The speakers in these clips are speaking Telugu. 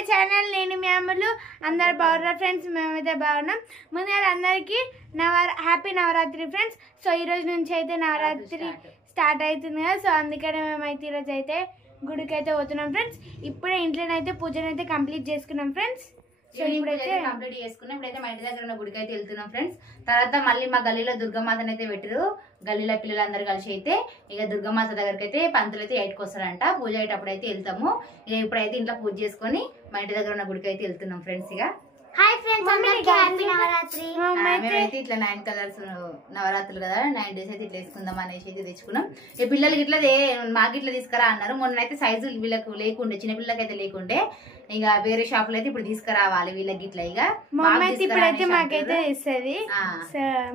My channel. నేను మీ అమ్మలు అందరు బాగున్నారు ఫ్రెండ్స్. మేమైతే బాగున్నాం. ముందుగా అందరికీ హ్యాపీ నవరాత్రి ఫ్రెండ్స్. సో ఈరోజు నుంచి అయితే నవరాత్రి స్టార్ట్ అవుతుంది కదా. సో అందుకనే మేమైతే ఈరోజు అయితే గుడికి అయితే పోతున్నాం ఫ్రెండ్స్. ఇప్పుడే ఇంట్లోనైతే పూజనైతే కంప్లీట్ చేసుకున్నాం ఫ్రెండ్స్. సో ఇప్పుడైతే కంప్లీట్ చేసుకున్నాం. ఇప్పుడైతే మా ఇంటి దగ్గర ఉన్న గుడికి అయితే వెళ్తున్నాం ఫ్రెండ్స్. తర్వాత మళ్ళీ మా గల్లీలో దుర్గమాతను అయితే పెట్టారు. గల్లీలో పిల్లలందరూ కలిసి అయితే ఇక దుర్గమాత దగ్గరికి అయితే పంతులు అయితే 8కి వస్తారంట. పూజ అయ్యేటప్పుడు అయితే వెళ్తాము. ఇక ఇప్పుడైతే ఇంట్లో పూజ చేసుకొని మా ఇంటి దగ్గర ఉన్న గుడికి అయితే వెళ్తున్నాం ఫ్రెండ్స్. ఇక హాయ్ ఫ్రెండ్స్, అందరికీ హ్యాపీ నవరాత్రి. మేమైతే ఇట్లా 9 కలర్స్ నవరాత్రులు కదా, 9 డేస్ అయితే ఇట్లా వేసుకుందాం అనేసి అయితే తెచ్చుకున్నాం. ఈ పిల్లలకి ఇట్లా మాకు ఇట్లా తీసుకురా అన్నారు. మొన్నైతే సైజు వీళ్ళకు లేకుండే, చిన్న పిల్లలకి అయితే లేకుండే. ఇక వేరే షాపులో అయితే ఇప్పుడు తీసుకురావాలి వీళ్ళకి ఇట్లా. ఇక ఇప్పుడైతే మాకైతే ఇస్తుంది.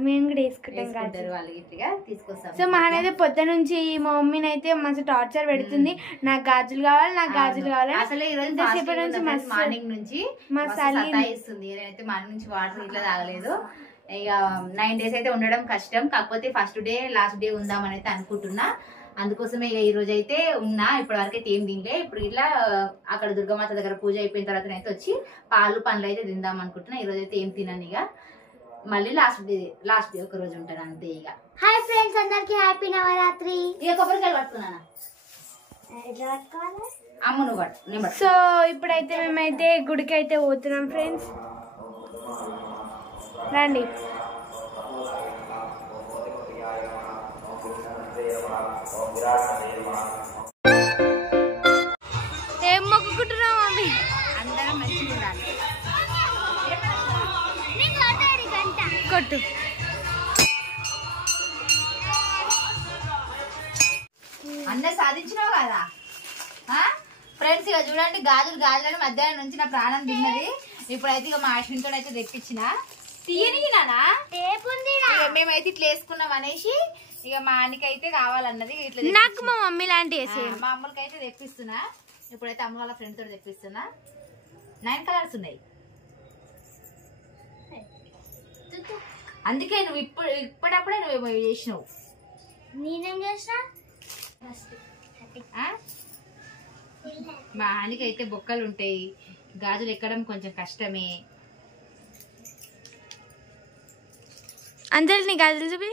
మేము కూడా వేసుకుంటారు వాళ్ళకి ఇట్లా తీసుకొస్తాం. సో మానైతే పొద్దు నుంచి మా మమ్మీని అయితే మస్తు టార్చర్ పెడుతుంది. నాకు గాజులు కావాలి, నాకు గాజులు కావాలి. అసలు ఈ రోజు మార్నింగ్ నుంచి ఇస్తుంది. నేనైతే మార్నింగ్ నుంచి వాటర్ ఇట్లా తాగలేదు. ఇక 9 డేస్ అయితే ఉండడం కష్టం. కాకపోతే ఫస్ట్ డే లాస్ట్ డే ఉందామని అయితే అనుకుంటున్నా. అందుకోసమే ఇక ఈ రోజు అయితే ఉన్నా. ఇప్పటి వరకు అయితే ఏం తినలే. ఇప్పుడు ఇట్లా అక్కడ దుర్గమాత దగ్గర పూజ అయిపోయిన తర్వాత అయితే వచ్చి పాలు పండ్లు అయితే తిందాం అనుకుంటున్నా. ఈ రోజు అయితే ఏం తినను. ఇక మళ్ళీ లాస్ట్ డే ఒక రోజు ఉంటాను అంతే. ఇక హాయ్ ఫ్రెండ్స్, అందరికి హ్యాపీ నవరాత్రి. ఇక కొబ్బరికాయలు పట్టుకున్నానా అమ్మ నువ్వు పట్టు. సో ఇప్పుడైతే మేమైతే గుడికి అయితే పోతున్నాం ఫ్రెండ్స్. రండి. ఏం మొక్కుకుంటున్నావు మమ్మీ? అందరం మంచిగా ఉండాలి. కొట్టు. అందరు సాధించినావు కదా ఫ్రెండ్స్. ఇక చూడండి, గాజులని మధ్యాహ్నం నుంచి నా ప్రాణం తిన్నది. ఇప్పుడైతే ఇక మా అశ్విన్తో అయితే తెప్పించిన తీయనినా మేమైతే ఇట్లా వేసుకున్నాం అనేసి. ఇక మా ఆయనకైతే కావాలన్నది ఇట్లా. నాకు మా మమ్మీ లాంటి మా అమ్మలకి అయితే తెప్పిస్తున్నా. ఇప్పుడైతే అమ్మ వాళ్ళ ఫ్రెండ్ తోటి తెప్పిస్తున్నా. 9 కలర్స్ ఉన్నాయి. అందుకే నువ్వు ఇప్పుడప్పుడే నువ్వు చేసినావు. నేనేం చేసినా? మా ఆయనకైతే బొక్కలు ఉంటాయి. గాజులు ఎక్కడం కొంచెం కష్టమే. అంజలి నీ గాజులు చూపి.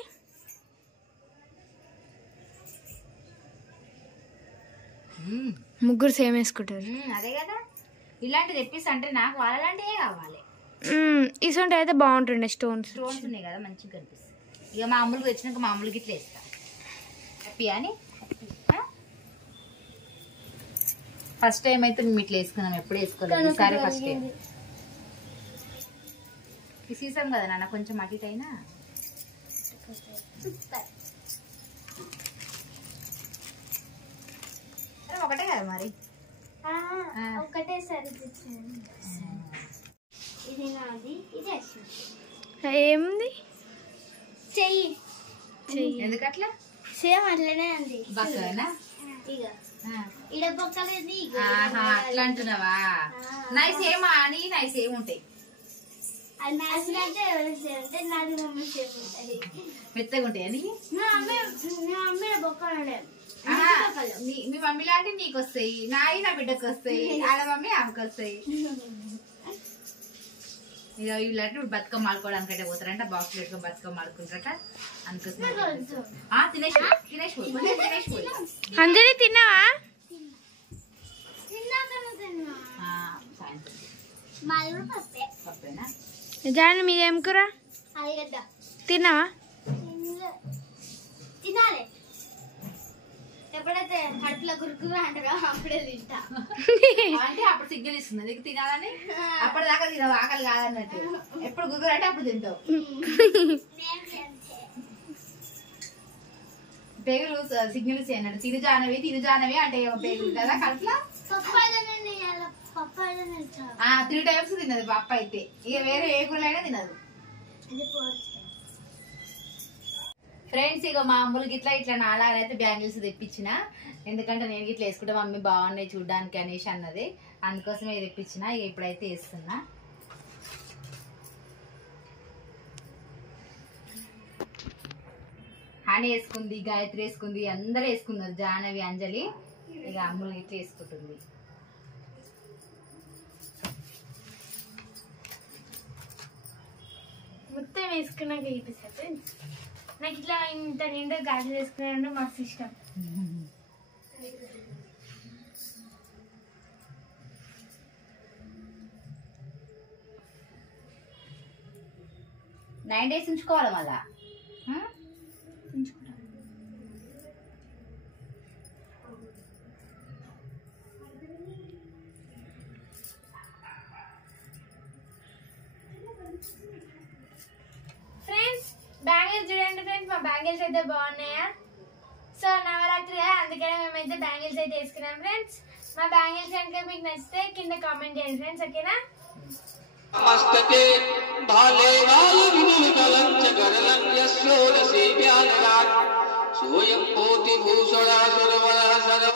ముగ్గురు సేమ్ వేసుకుంటారు. అదే కదా, ఇలాంటి తెప్పిస్తా అంటే నాకు వాళ్ళలాంటివే కావాలి. ఇసుంటే అయితే బాగుంటుండే. స్టోన్స్ ఉన్నాయి కదా, మంచిగా కనిపిస్తుంది. ఇక మా అమ్ములకి వచ్చినాక మా అమ్ములకి ఇట్లా వేస్తా. హ్యాపీ అని ఫస్ట్ టైం అయితే మేము ఇట్లా వేసుకున్నాం. ఎప్పుడు వేసుకోలేదు, ఈసారి ఫస్ట్ టైం. తీసేసాం కదా నాన్న, కొంచెం అటు ఇటు అయినా ఒకటే కదా మరి. ఒకటే ఏముంది చెయ్యి చెయ్యి. ఎందుకట్లా? సేమ్ అట్లనే ఉంది. బక్కనా అట్లా అంటున్నావా? నైస్ ఏమా అని నైస్ ఏమి ఉంటాయి. మెత్తగా ఉంటాయి అని మీ మమ్మీ లాంటి నీకు వస్తాయి, నా బిడ్డకు వస్తాయి, ఆడ మమ్మీ ఆమెకు వస్తాయి. ఇక వీళ్ళంటే బతుకమ్మ ఆడుకోవడానికి అయితే పోతారంట. బాక్స్ పెట్టుకొని బతుకమ్మ ఆడుకుంటారట. అందుకోసం అంజలి తిన్నావా? జాను మీదేం కూర? తిన్నావా? తినాలి. ఎప్పుడైతే కడుపులో గురుకుగా అంటారో అప్పుడే తింటా. అంటే అప్పుడు సిగ్నల్ ఇస్తుంది నీకు తినాలని. అప్పటిదాకా తినవు, ఆకలి కాదన్నట్టు. ఎప్పుడు గురుకులు అంటే అప్పుడు తింటావు. పేగులు సిగ్నల్ ఇచ్చేయన్నట్టు. తినుజానవి అంటే పేగులు కదా కడుపులో. 3 టైమ్స్ తిన్నది పప్ప అయితే. ఇక వేరే ఏ కూరలైనా తినదు ఫ్రెండ్స్. ఇక మా అమ్ములకి ఇట్లా నాలాగైతే బ్యాంగిల్స్ తెప్పించిన. ఎందుకంటే నేను ఇట్లా వేసుకుంటే మమ్మీ బాగున్నాయి చూడడానికి అనేసి అన్నది. అందుకోసమే తెప్పించిన. ఇక ఇప్పుడైతే వేస్తున్నా. హనీ వేసుకుంది, గాయత్రి వేసుకుంది, అందరూ వేసుకున్నారు. జాహ్నవి, అంజలి. ఇక అమ్ములు ఇట్లా వేసుకుంటుంది. వేసుకున్నాక చూపిస్తాను ఫ్రెండ్స్. నాకు ఇట్లా ఇంత నిండు గాజులు వేసుకున్నాను మస్తు ఇష్టం. నైన్ డేస్ ఉంచుకోవాలి మళ్ళా. ఉంచుకుంటాను. ఫ్రెండ్స్ బ్యాంగిల్స్ చూడండి ఫ్రెండ్స్, మా బ్యాంగిల్స్ అయితే బాగున్నాయా? సో నవరాత్రి అందుకనే మేమైతే బ్యాంగిల్స్ అయితే వేసుకున్నాం ఫ్రెండ్స్. మా బ్యాంగిల్స్ కనుక మీకు నచ్చితే కింద కామెంట్ చేయండి ఫ్రెండ్స్, ఓకేనా? मस्तके भाले वाल विनुलकलं च गरलं यस्योदसे व्यालरात् सोऽयं कोटिभूषणः सर्वरः सर्व